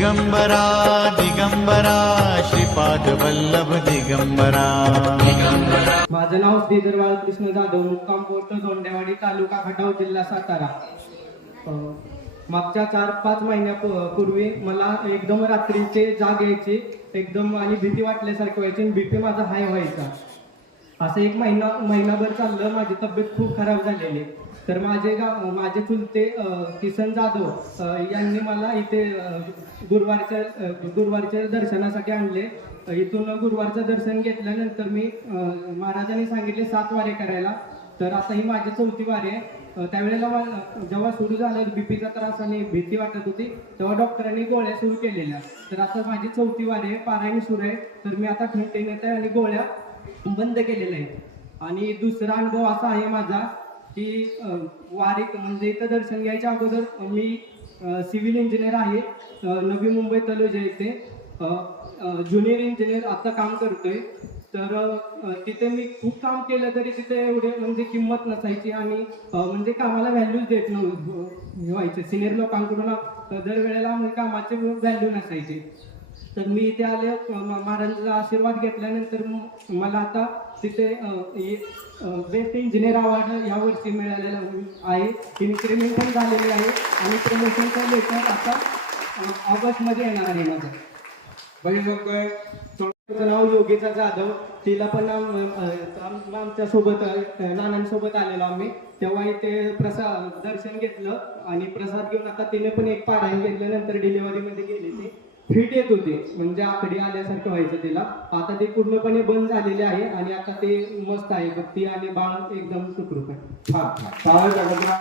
दिगंबरा दिगंबरा श्रीपाद वल्लभ दिगंबरा। माझं नाव श्रीधर बाळकृष्ण जाधव, मुक्काम पोस्ट दोंडेवाडी, तालुका खटाव, जिल्हा सातारा। मागच्या 4-5 महिन्यापूर्वी मला एकदम रात्रीचे जाग यायची एकदम आणि भीती वाटल्यासारखी व्हायची आणि बीपी माझा हाय व्हायचा। असं एक महिनाभर चाललं, माझी तब्येत खूप खराब झालेली। तर माझे चुलते किसन जाधव यांनी मला इथे गुरुवारच्या दर्शनासाठी आणले। इथून गुरुवारचं दर्शन घेतल्यानंतर मी महाराजांनी सांगितले 7 वारे करायला। तर आता ही माझी 4थी वारी आहे। त्यावेळेला जेव्हा सुरू झालं बीपीचा त्रास आणि भीती वाटत होती तेव्हा डॉक्टरांनी गोळ्या सुरू केलेल्या। तर आता माझी 4थी वारी आहे, पारायण सुरू आहे। तर मी आता ठणठण येत आहे आणि गोळ्या बंद केलेल्या आहेत। आणि दुसरा अनुभव असा आहे माझा की वारी म्हणजे इथं दर्शन घ्यायच्या अगोदर मी सिव्हिल इंजिनियर आहे, नवी मुंबई तलोजा येथे ज्युनियर इंजिनियर आता काम करतोय। तर तिथे मी खूप काम केलं तरी तिथे एवढे म्हणजे किंमत नसायची आणि म्हणजे कामाला व्हॅल्यूच देत व्हायचे। सिनियर लोकांकडून दरवेळेला कामाची व्हॅल्यू नसायची। तर मी इथे आले, महाराजांचा आशीर्वाद घेतल्यानंतर मला आता तिथे बेस्ट इंजिनियर अवॉर्ड यावर्षी मिळालेला आहे। इन्क्रीमेंट पण झालेली आहे आणि प्रमोशनचं लेटर आता ऑगस्टमध्ये येणार आहे माझं। नाव योगेचा जाधव, तिला पण आमच्या सोबत नानांसोबत आलेलो आम्ही, तेव्हा इथे दर्शन घेतलं आणि प्रसाद घेऊन आता तिने पण एक पारायण घेतल्यानंतर डिलिव्हरीमध्ये गेली। ती फिट येत होती, म्हणजे आकडी आल्यासारखं व्हायचं तिला। आता ते पूर्णपणे बंद झालेले आहे आणि आता ते मस्त आहे, ती आणि बाळ एकदम सुखरूप आहे।